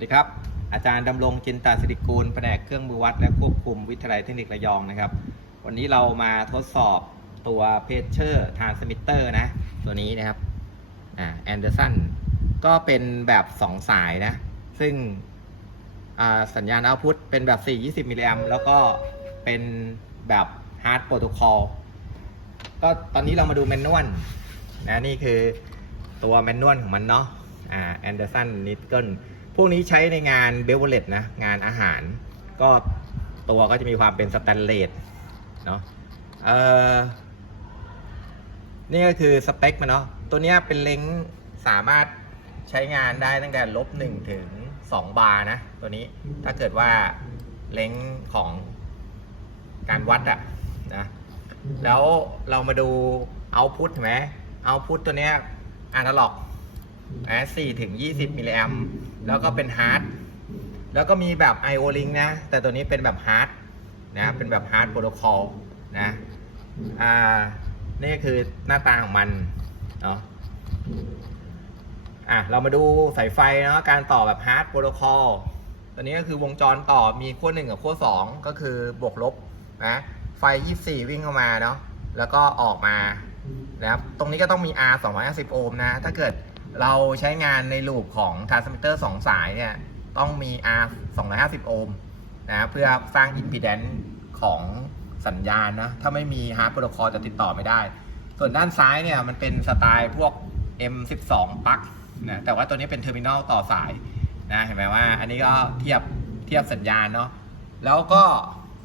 สดีครับ อาจารย์ดำรงจินตาสิริกูลแผนกเครื่องมือวัดและควบคุมวิทยาลัยเทคนิคระยองนะครับ วันนี้เรามาทดสอบตัวเพเชอร์ทรานสมิเตอร์นะ ตัวนี้นะครับอ่าแอนเดอร์สันก็เป็นแบบ 2 สายนะ ซึ่งอ่าสัญญาณเอาพุตเป็นแบบ 420 มิลลิแอมแล้วก็เป็นแบบฮาร์ดโปรโตคอลก็ตอนนี้เรามาดูแมนนวลนะนี่คือตัวแมนนวลของมันเนาะอ่าแอนเดอร์สันนิตเกิล พวกนี้ใช้ในงานเบลเวเลตนะงานอาหาร ก็ตัวก็จะมีความเป็นสแตนเลสเนาะเอ่อนี่ก็คือสเปคมันเนาะตัวนี้เป็นเล้งสามารถใช้งานได้ตั้งแต่ลบหนึ่งถึงสองบาร์นะ ตัวนี้ถ้าเกิดว่าเล้งของการวัดอะนะแล้วเรามาดูเอาพุทเห็นไหมเอาพุทตัวเนี้ยอนาล็อกนะสี่ถึงยี่สิบมิลลิแอม แล้วก็เป็นฮาร์ดแล้วก็มีแบบ I/O link นะ แต่ตัวนี้เป็นแบบฮาร์ดนะ เป็นแบบฮาร์ดโปรโตคอลนะ อ่า นี่คือหน้าตาของมัน เนาะอะ เรามาดูสายไฟเนาะ การต่อแบบฮาร์ดโปรโตคอลตัวนี้ก็คือวงจรต่อมีขั้วหนึ่งกับขั้วสองก็คือบวกลบนะ ไฟ 24 วิ่งเข้ามาเนาะ แล้วก็ออกมานะครับ ตรงนี้ก็ต้องมี R 250 โอห์มนะ ถ้าเกิด เราใช้งานในลูปของทรานสมิเตอร์2สายเนี่ย ต้องมี R 250 โอห์มนะเพื่อสร้างอิมพีแดนซ์ของสัญญาณนะ ถ้าไม่มีฮาร์ดโปรโตคอลจะติดต่อไม่ได้ ส่วนด้านซ้ายเนี่ย มันเป็นสไตล์พวก M12 ปลั๊กนะแต่ว่าตัวนี้เป็นเทอร์มินอลต่อสายนะเห็นไหมว่า อันนี้ก็เทียบเทียบสัญญาณเนาะแล้วก็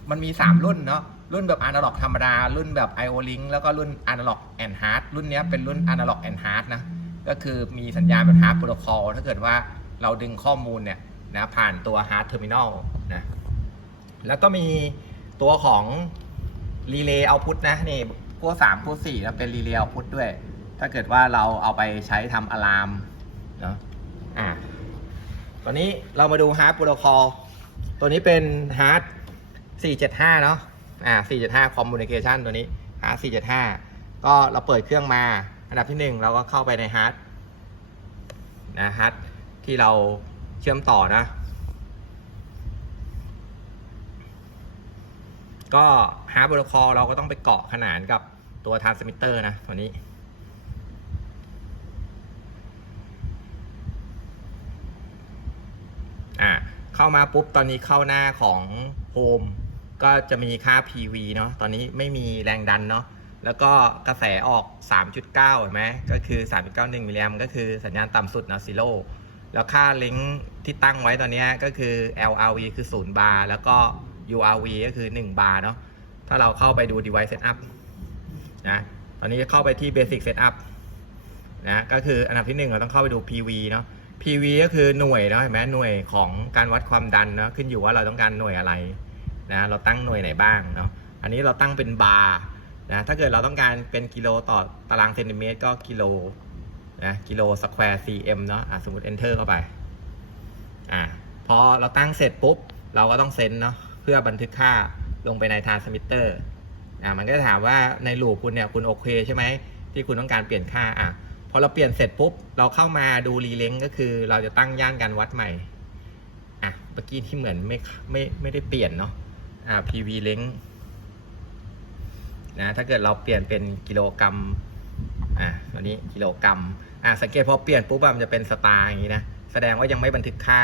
มันมี 3 รุ่นเนาะรุ่นแบบ Analog ธรรมดา รุ่นแบบ I/O Link แล้วก็รุ่น Analog and Hard รุ่นนี้เป็นรุ่น Analog and Hard นะ ก็คือมีสัญญาณแบบ Hard Protocol ถ้าเกิดว่าเราดึงข้อมูลเนี่ยนะผ่านตัว Hard Terminal นะแล้วก็มีตัวของ Relay Output นะนี่พวก3พวก4แล้วเป็น Relay Output ด้วย ถ้าเกิดว่าเราเอาไปใช้ทำอะลามเนาะอ่าตอนนี้เรามาดู Hard Protocol ตัวนี้เป็น Hard 475 เนาะอ่า475 Communication ตัวนี้ Hard 475 ก็เราเปิดเครื่องมา อันดับที่ 1 เราก็เข้าไปใน Hard นะ Hard ที่เราเชื่อมต่อนะ ก็ Hard Protocol เราก็ต้องไปเกาะขนานกับตัว Transmitter นะตัวนี้อะเข้ามาปุ๊บ ตอนนี้เข้าหน้าของโฮมก็จะมีค่า PV เนาะตอนนี้ไม่มีแรงดันเนาะ แล้วก็กระแสออก 3.9 เห็นไหมก็คือ 3.91 มิลลิแอมก็คือสัญญาณต่ำสุดนะซีโร่แล้วค่าลิงก์ที่ตั้งไว้ตอนนี้ก็คือ LRV คือ 0 บาร์ แล้วก็ URV ก็คือ 1 บาร์เนาะ ถ้าเราเข้าไปดู device setup นะ ตอนนี้จะเข้าไปที่ basic setup นะ ก็คืออันดับที่ 1 เราต้องเข้าไปดู PV เนาะ PV ก็คือหน่วยเนาะเห็นไหมหน่วยของการวัดความดันเนาะ ขึ้นอยู่ว่าเราต้องการหน่วยอะไรนะ เราตั้งหน่วยไหนบ้างเนาะ อันนี้เราตั้งเป็นบาร์ นะถ้าเกิดเราต้องการเป็นกิโลต่อตารางเซนติเมตรก็กิโลนะกิโลสแควร์ cm เนาะอะสมมติ enter เข้าไปอะพอเราตั้งเสร็จปุ๊บ เราก็ต้องเซ็นเนาะเพื่อบันทึกค่าลงไปในทรานสมิเตอร์อะมันก็จะถามว่าในลูปคุณเนี่ยคุณโอเคใช่ไหมที่คุณต้องการเปลี่ยนค่าอะพอเราเปลี่ยนเสร็จปุ๊บ เราเข้ามาดูรีเลงก็คือเราจะตั้งย่านการวัดใหม่อะเมื่อกี้ที่เหมือนไม่ไม่ไม่ได้เปลี่ยนเนาะอ่า PV เลง นะถ้าเกิดเราเปลี่ยนเป็นกิโลกรัมอะตัวนี้กิโลกรัมอะสังเกตพอเปลี่ยนปุ๊บมันจะเป็นสตาร์อย่างนี้นะแสดงว่ายังไม่บันทึกค่า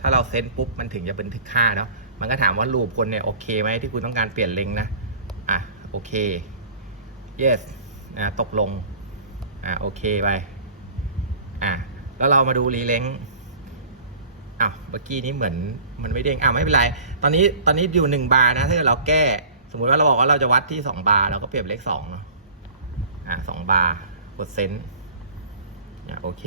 ถ้าเราเซ็นปุ๊บมันถึงจะบันทึกค่าเนาะมันก็ถามว่ารูปคนเนี่ยโอเคไหมที่คุณต้องการเปลี่ยนเลงนะอะโอเค yes นะตกลงอ่าโอเคไปอ่าแล้วเรามาดูรีเลงอ้าวเมื่อกี้นี้เหมือนมันไม่เด้งอ้าวไม่เป็นไร ตอนนี้ตอนนี้อยู่หนึ่งบาร์นะถ้าเกิดเราแก้ มมติว่าเราบอกว่าเราจะวัดที่สองบาร์เราก็เปลี่ยนเลขสองเนาะอ่าสองบาร์กดเซนต์อ่าโอเค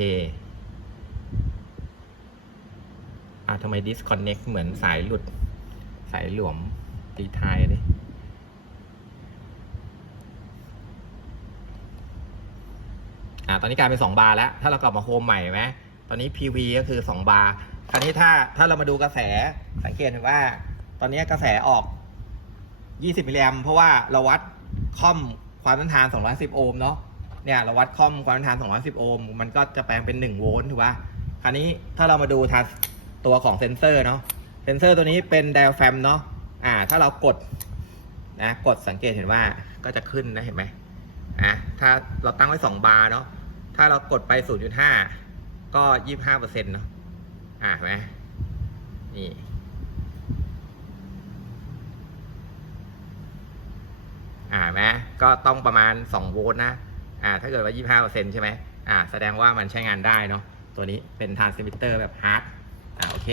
อ่าทำไม disconnect เหมือนสายหลุด สายหลวมตีทายเลยอ่าตอนนี้กลายเป็น2บาร์แล้ว ถ้าเรากลับมาโฮมใหม่ไหมตอนนี้ PV ก็คือ2บาร์คราวนี้ถ้าถ้าเรามาดูกระแสสังเกตเห็นว่า ตอนนี้กระแสออก 20มิลลิแอมเพราะว่าเราวัดคอมความต้านทาน 210 โอห์มเนาะเนี่ยเราวัดคอมความต้านทาน 210 โอห์มมันก็จะแปลงเป็น 1 โวลต์ถูกป่ะคราวนี้ถ้าเรามาดูทานตัวของเซนเซอร์เนาะเซนเซอร์ตัวนี้เป็นไดอะแฟมเนาะอ่า ถ้าเรากดนะกดสังเกตเห็นว่าก็จะขึ้นนะเห็นไหมอะถ้าเราตั้งไว้2บาร์เนาะถ้าเรากดไป 0.5 ก็ 25เปอร์เซ็นต์เนาะอ่าเห็นไหมนี่ อ่าไหมก็ต้องประมาณ 2 โวลต์นะ อ่า ถ้าเกิดว่า 25%ใช่ไหมอ่า แสดงว่ามันใช้งานได้เนาะ ตัวนี้เป็นทรานสมิเตอร์แบบฮาร์ด อ่า โอเค